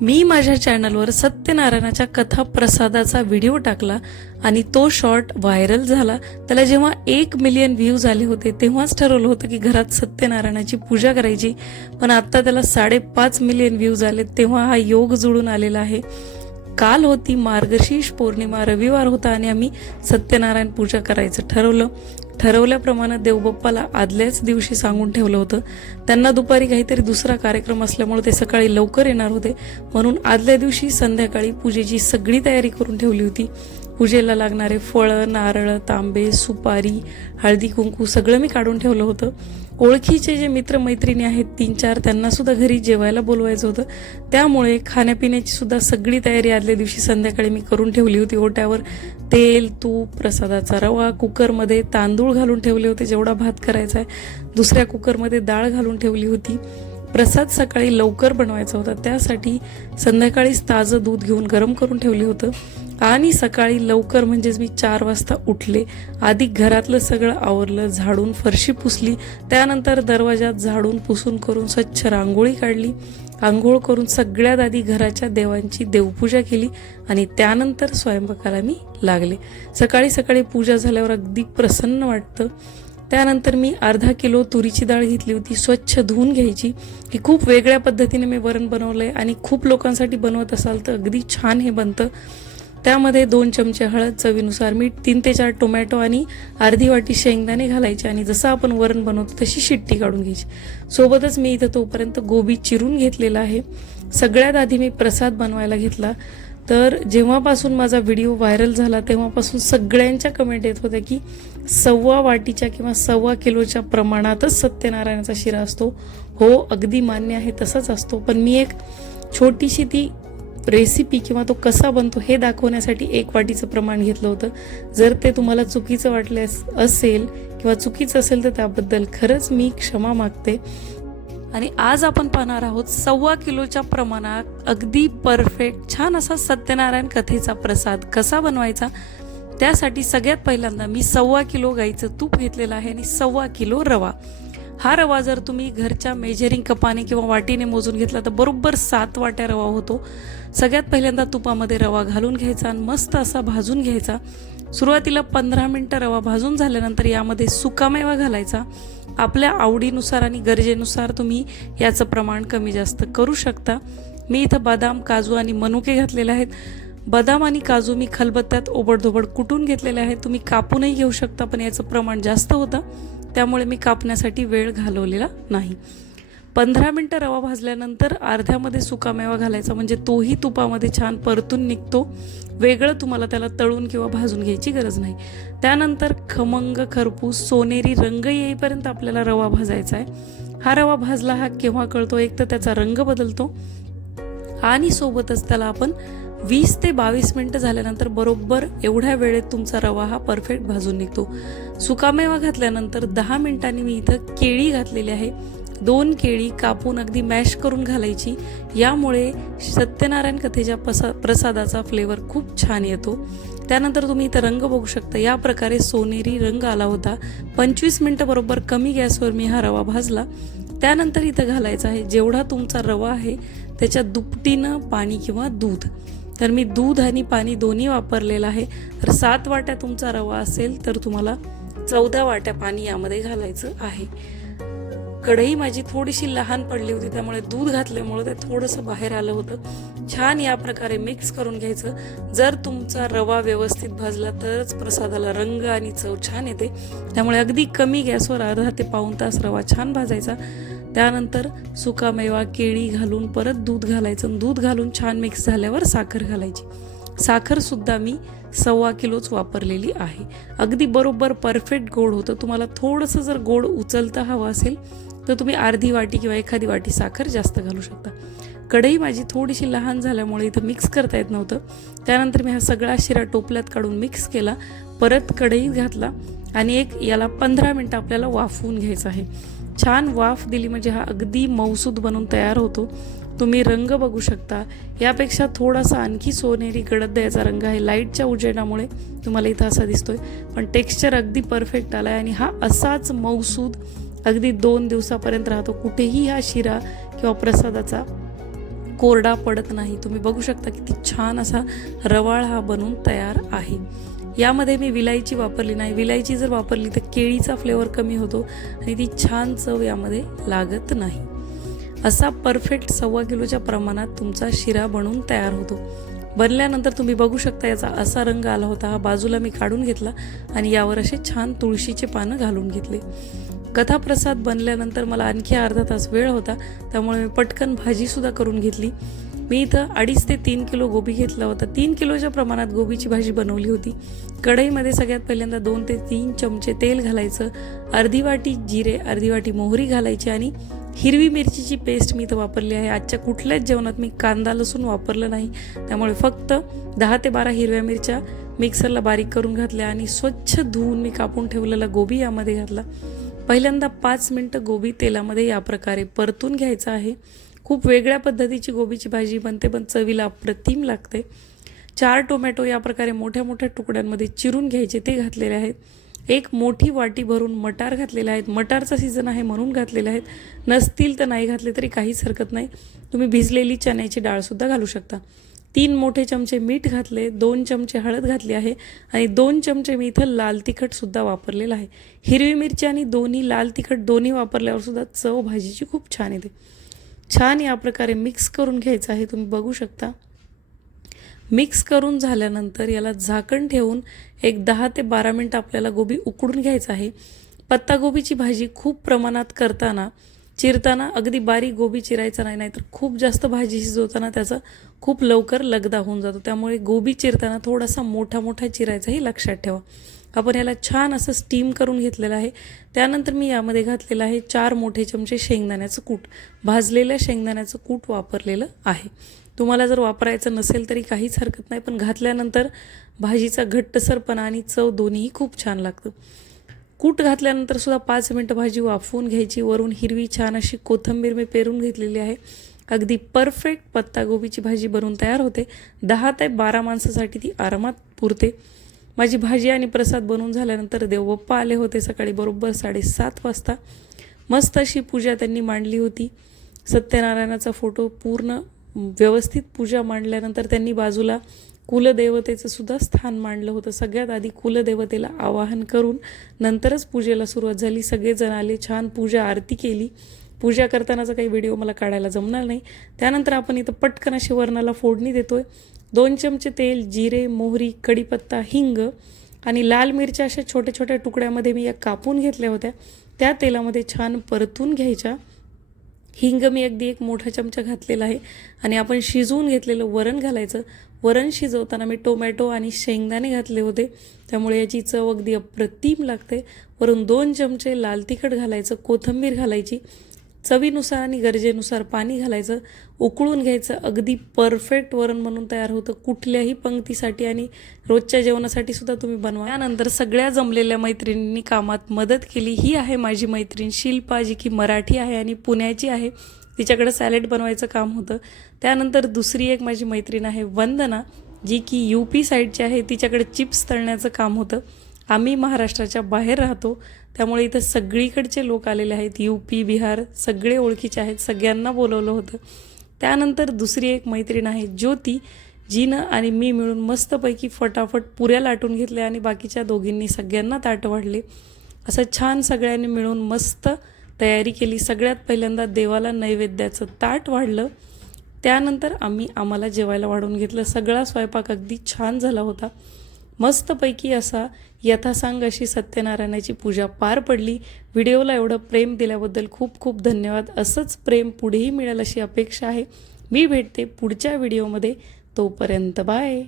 मी माझ्या चॅनलवर सत्यनारायणाच्या कथा प्रसादाचा व्हिडिओ टाकला आणि तो शॉर्ट व्हायरल झाला. त्याला जेव्हा एक मिलियन व्ह्यूज आले होते तेव्हाच ठरवलं होतं की घरात सत्यनारायणाची पूजा करायची. पण आत्ता त्याला साडेपाच मिलियन व्ह्यूज आले तेव्हा हा योग जुळून आलेला आहे. काल होती मार्गशीर्ष पौर्णिमा रविवार होता आणि आम्ही सत्यनारायण पूजा करायचं ठरवलं. ठरवल्याप्रमाणे देवबाप्पाला आदल्याच दिवशी सांगून ठेवलं होतं. त्यांना दुपारी काहीतरी दुसरा कार्यक्रम असल्यामुळे ते सकाळी लवकर येणार होते. म्हणून आदल्या दिवशी संध्याकाळी पूजेची सगळी तयारी करून ठेवली होती. पूजेला लागणारे फळं नारळ तांबे सुपारी हळदी कुंकू सगळं मी काढून ठेवलं होतं. ओळखीचे जे मित्रमैत्रिणी आहेत तीन चार त्यांना सुद्धा घरी जेवायला बोलवायचं होतं. त्यामुळे खाण्यापिण्याची सुद्धा सगळी तयारी आदल्या दिवशी संध्याकाळी मी करून ठेवली होती. ओट्यावर तेल तूप प्रसादाचा रवा कुकरमध्ये तांदूळ घालून ठेवले होते जेवढा भात करायचा आहे. दुसऱ्या कुकरमध्ये डाळ घालून ठेवली होती. प्रसाद सकाळी लवकर बनवायचा होता. त्यासाठी संध्याकाळीच ताजं दूध घेऊन गरम करून ठेवलं होतं. आणि सकाळी लवकर म्हणजेच मी चार वाजता उठले. आधी घरातलं सगळं आवरलं झाडून फरशी पुसली. त्यानंतर दरवाजात झाडून पुसून करून स्वच्छ रांगोळी काढली. आंघोळ करून सगळ्यात आधी घराच्या देवांची देवपूजा केली आणि त्यानंतर स्वयंपाकाला मी लागले. सकाळी सकाळी पूजा झाल्यावर अगदी प्रसन्न वाटतं. त्यानंतर मी अर्धा किलो तुरीची डाळ घेतली होती स्वच्छ धुवून घ्यायची ही खूप वेगळ्या पद्धतीने मी वरण बनवलं आहे आणि खूप लोकांसाठी बनवत असाल तर अगदी छान हे बनतं. त्यामध्ये दोन चमचे हळद चवीनुसार मीठ तीन ते चार टोमॅटो आणि अर्धी वाटी शेंगदाणे घालायचे आणि जसं आपण वरण बनवतो तशी शिट्टी काढून घ्यायची. सोबतच मी इथं तोपर्यंत गोबी चिरून घेतलेला आहे. सगळ्यात आधी मी प्रसाद बनवायला घेतला. तर जेव्हापासून माझा व्हिडिओ व्हायरल झाला तेव्हापासून सगळ्यांच्या कमेंट येत होत्या की सव्वा वाटीच्या किंवा सव्वा किलोच्या प्रमाणातच सत्यनारायणाचा शिरा असतो. हो अगदी मान्य आहे तसंच असतो. पण मी एक छोटीशी ती रेसिपी किंवा तो कसा बनतो हे दाखवण्यासाठी एक वाटीचं प्रमाण घेतलं होतं. जर ते तुम्हाला चुकीचं वाटले असेल किंवा चुकीचं असेल तर त्याबद्दल खरंच मी क्षमा मागते. आणि आज आपण पाहणार आहोत सव्वा किलोच्या प्रमाणात अगदी परफेक्ट छान असा सत्यनारायण कथेचा प्रसाद कसा बनवायचा? त्यासाठी सगळ्यात पहिल्यांदा मी सव्वा किलो गाईचं तूप घेतलेलं आहे आणि सव्वा किलो रवा. हा रवा जर तुम्ही घरच्या मेजरिंग कपाने किंवा वाटीने मोजून घेतला तर बरोबर सात वाट्या रवा होतो. सगळ्यात पहिल्यांदा तुपामध्ये रवा घालून घ्यायचा आणि मस्त असा भाजून घ्यायचा. सुरुवातीला पंधरा मिनटं रवा भाजून झाल्यानंतर यामध्ये सुकामेवा घालायचा. आपल्या आवडीनुसार आणि गरजेनुसार तुम्ही याचं प्रमाण कमी जास्त करू शकता. मी इथं बदाम काजू आणि मनुके घातलेले आहेत. बदाम आणि काजू मी खलबत्त्यात ओबडधोबड कुटून घेतलेले आहेत. तुम्ही कापूनही घेऊ शकता पण याचं प्रमाण जास्त होतं. त्यामुळे मी कापण्यासाठी वेळ घालवलेला नाही. पंधरा मिनटं रवा भाजल्यानंतर अर्ध्यामध्ये सुकामेवा घालायचा म्हणजे तोही तुपामध्ये छान परतून निघतो. वेगळं तुम्हाला त्याला तळून किंवा भाजून घ्यायची गरज नाही. त्यानंतर खमंग खरपूस सोनेरी रंग येईपर्यंत आपल्याला रवा भाजायचा आहे. हा रवा भाजला हा केव्हा कळतो? एक तर त्याचा रंग बदलतो. आणि सोबतच त्याला आपण वीस ते बावीस मिनटं झाल्यानंतर बरोबर एवढ्या वेळेत तुमचा रवा हा परफेक्ट भाजून निघतो. सुकामेवा घातल्यानंतर दहा मिनिटांनी मी इथं केळी घातलेली आहे. दोन केळी कापून अगदी मॅश करून घालायची. यामुळे सत्यनारायण कथेच्या प्रसा प्रसादाचा फ्लेवर खूप छान येतो. त्यानंतर तुम्ही इथं रंग बघू शकता. या प्रकारे सोनेरी रंग आला होता. पंचवीस मिनटं बरोबर कमी गॅसवर मी हा रवा भाजला. त्यानंतर इथं घालायचा आहे. जेवढा तुमचा रवा आहे त्याच्या दुपटीनं पाणी किंवा दूध. तर मी दूध आणि पाणी दोन्ही वापरलेलं आहे. तर सात वाट्या तुमचा रवा असेल तर तुम्हाला चौदा वाट्या पाणी यामध्ये घालायचं आहे. कढई माझी थोडीशी लहान पडली होती त्यामुळे दूध घातल्यामुळे ते थोडंसं बाहेर आलं होतं. छान या प्रकारे मिक्स करून घ्यायचं. जर तुमचा रवा व्यवस्थित भाजला तरच प्रसादाला रंग आणि चव छान येते. त्यामुळे अगदी कमी गॅसवर अर्धा ते पाऊण तास रवा छान भाजायचा. त्यानंतर सुकामेवा केळी घालून परत दूध घालायचं दूध घालून छान मिक्स झाल्यावर साखर घालायची. साखरसुद्धा मी सव्वा किलोच वापरलेली आहे. अगदी बरोबर परफेक्ट गोड होतं. तुम्हाला थोडंसं जर गोड उचलता हवं असेल तर तुम्ही अर्धी वाटी किंवा एखादी वाटी साखर जास्त घालू शकता. कढई माझी थोडीशी लहान झाल्यामुळे इथं मिक्स करता येत नव्हतं. त्यानंतर मी हा सगळा शिरा टोपल्यात काढून मिक्स केला. परत कढईत घातला आणि एक याला पंधरा मिनटं आपल्याला वाफवून घ्यायचं आहे. छान वाफ दिली म्हणजे हा अगदी मौसूद बनून तयार होतो. तुम्ही रंग बघू शकता. यापेक्षा थोडासा आणखी सोनेरी गडद द्यायचा रंग आहे. लाईटच्या उजेडामुळे तुम्हाला इथं असा दिसतोय. पण टेक्स्चर अगदी परफेक्ट आला आहे आणि हा असाच मौसूद अगदी दोन दिवसापर्यंत राहतो. कुठेही हा शिरा किंवा प्रसादाचा कोरडा पडत नाही. तुम्ही बघू शकता किती छान असा रवाळ हा बनून तयार आहे. यामध्ये मी विलायची वापरली नाही. विलायची जर वापरली तर केळीचा फ्लेवर कमी होतो आणि ती छान चव यामध्ये लागत नाही. असा परफेक्ट सव्वा किलोच्या प्रमाणात तुमचा शिरा बनून तयार होतो. बनल्यानंतर तुम्ही बघू शकता याचा असा रंग आला होता. हा बाजूला मी काढून घेतला आणि यावर असे छान तुळशीचे पानं घालून घेतले. कथाप्रसाद बनल्यानंतर मला आणखी अर्धा तास वेळ होता. त्यामुळे मी पटकन भाजीसुद्धा करून घेतली. मी इथं अडीच ते तीन किलो गोबी घेतला होता. तीन किलोच्या प्रमाणात गोबीची भाजी बनवली होती. कढईमध्ये सगळ्यात पहिल्यांदा दोन ते तीन चमचे तेल घालायचं अर्धी वाटी जिरे अर्धी वाटी मोहरी घालायची आणि हिरवी मिरचीची पेस्ट मी इथं वापरली आहे. आजच्या कुठल्याच जेवणात मी कांदा लसूण वापरलं नाही. त्यामुळे फक्त दहा ते बारा हिरव्या मिरच्या मिक्सरला बारीक करून घातल्या आणि स्वच्छ धुवून मी कापून ठेवलेला गोबी यामध्ये घातला. पहिल्यांदा पाच मिनटं गोबी तेलामध्ये या प्रकारे परतून घ्यायचं आहे. खूप वेगळ्या पद्धतीची गोबीची भाजी बनते पण चवीला अप्रतिम लागते. चार टोमॅटो या प्रकारे मोठ्या मोठ्या तुकड्यांमध्ये चिरून घ्यायचे ते घातलेले आहेत. एक मोठी वाटी भरून मटार घातलेले आहेत. मटारचा सीझन आहे म्हणून घातलेले आहेत. नसतील तर नाही घातले तरी काहीच हरकत नाही. तुम्ही भिजलेली चण्याची डाळसुद्धा घालू शकता. तीन मोठे चमचे मीठ घातले दोन चमचे हळद घातली आहे आणि दोन चमचे मी इथं लाल तिखटसुद्धा वापरलेलं आहे. हिरवी मिरची आणि दोन्ही लाल तिखट दोन्ही वापरल्यावर सुद्धा चव भाजीची खूप छान येते. छान या प्रकारे मिक्स करून घ्यायचं आहे तुम्ही बघू शकता. मिक्स करून झाल्यानंतर याला झाकण ठेवून एक दहा ते बारा मिनटं आपल्याला गोबी उकडून घ्यायचं आहे. पत्तागोबीची भाजी खूप प्रमाणात करताना चिरताना अगदी बारीक गोबी चिरायचा नाही नाहीतर खूप जास्त भाजी शिजवताना त्याचा खूप लवकर लगदा होऊन जातो. त्यामुळे गोबी चिरताना थोडासा मोठा मोठा चिरायचाही लक्षात ठेवा. आपण याला छान असं स्टीम करून घेतलेलं आहे. त्यानंतर मी यामध्ये घातलेलं आहे चार मोठे चमचे शेंगदाण्याचं कूट. भाजलेल्या शेंगदाण्याचं कूट वापरलेलं आहे. तुम्हाला जर वापरायचं नसेल तरी काहीच हरकत नाही पण घातल्यानंतर भाजीचा घट्टसरपणा आणि चव दोन्हीही खूप छान लागतं. कूट घातल्यानंतर सुद्धा पाच मिनटं भाजी वाफवून घ्यायची. वरून हिरवी छान अशी कोथिंबीर मी पेरून घेतलेली आहे. अगदी परफेक्ट पत्तागोबीची भाजी बनवून तयार होते. दहा ते बारा माणसासाठी ती आरामात पुरते. माझी भाजी आणि प्रसाद बनवून झाल्यानंतर देवबाप्पा आले होते सकाळी बरोबर साडेसात वाजता. मस्त अशी पूजा त्यांनी मांडली होती. सत्यनारायणाचा फोटो पूर्ण व्यवस्थित पूजा मांडल्यानंतर त्यांनी बाजूला कुलदेवतेचं सुद्धा स्थान मांडलं होतं. सगळ्यात आधी कुलदेवतेला आवाहन करून नंतरच पूजेला सुरुवात झाली. सगळेजण आले छान पूजा आरती केली. पूजा करतानाचा काही व्हिडिओ मला काढायला जमणार नाही. त्यानंतर आपण इथं पटकन अशी वर्णाला फोडणी देतोय. दोन चमचे तेल जिरे मोहरी कढीपत्ता हिंग आणि लाल मिरच्या अशा छोट्या छोट्या तुकड्यामध्ये मी या कापून घेतल्या होत्या. त्या तेलामध्ये छान परतून घ्यायच्या. हिंग मी अगदी एक मोठा चमचा घातलेला आहे आणि आपण शिजवून घेतलेलं वरण घालायचं. वरण शिजवताना मी टोमॅटो आणि शेंगदाणे घातले होते. त्यामुळे याची चव अगदी अप्रतिम लागते. वरून दोन चमचे लाल तिखट घालायचं कोथिंबीर घालायची चवीनुसार आणि गरजेनुसार पाणी घालायचं उकळून घ्यायचं अगदी परफेक्ट वरण म्हणून तयार होतं. कुठल्याही पंक्तीसाठी आणि रोजच्या जेवणासाठी सुद्धा तुम्ही बनवा. त्यानंतर सगळ्या जमलेल्या मैत्रिणींनी कामात मदत केली. ही आहे माझी मैत्रीण शिल्पा जी की मराठी आहे आणि पुण्याची आहे. तिच्याकडे सॅलेड बनवायचं काम होतं. त्यानंतर दुसरी एक माझी मैत्रीण आहे वंदना जी की यू पी साईडची आहे. तिच्याकडे चिप्स तळण्याचं काम होतं. आम्ही महाराष्ट्राच्या बाहेर राहतो. त्यामुळे इथं सगळीकडचे लोक आलेले आहेत. यू पी बिहार सगळे ओळखीचे आहेत. सगळ्यांना बोलवलं होतं. त्यानंतर दुसरी एक मैत्रीण आहे ज्योती. जीनं आणि मी मिळून मस्तपैकी फटाफट पुऱ्या लाटून घेतल्या आणि बाकीच्या दोघींनी सगळ्यांना ताट वाढले. असं छान सगळ्यांनी मिळून मस्त तयारी केली. सगळ्यात पहिल्यांदा देवाला नैवेद्याचं ताट वाढलं. त्यानंतर आम्ही आम्हाला जेवायला वाढवून घेतलं. सगळा स्वयंपाक अगदी छान झाला होता. मस्तपैकी असा यथासांग अशी सत्यनारायणाची पूजा पार पडली. व्हिडिओला एवढं प्रेम दिल्याबद्दल खूप खूप धन्यवाद. असंच प्रेम पुढेही मिळेल अशी अपेक्षा आहे. मी भेटते पुढच्या व्हिडिओमध्ये. तोपर्यंत बाय.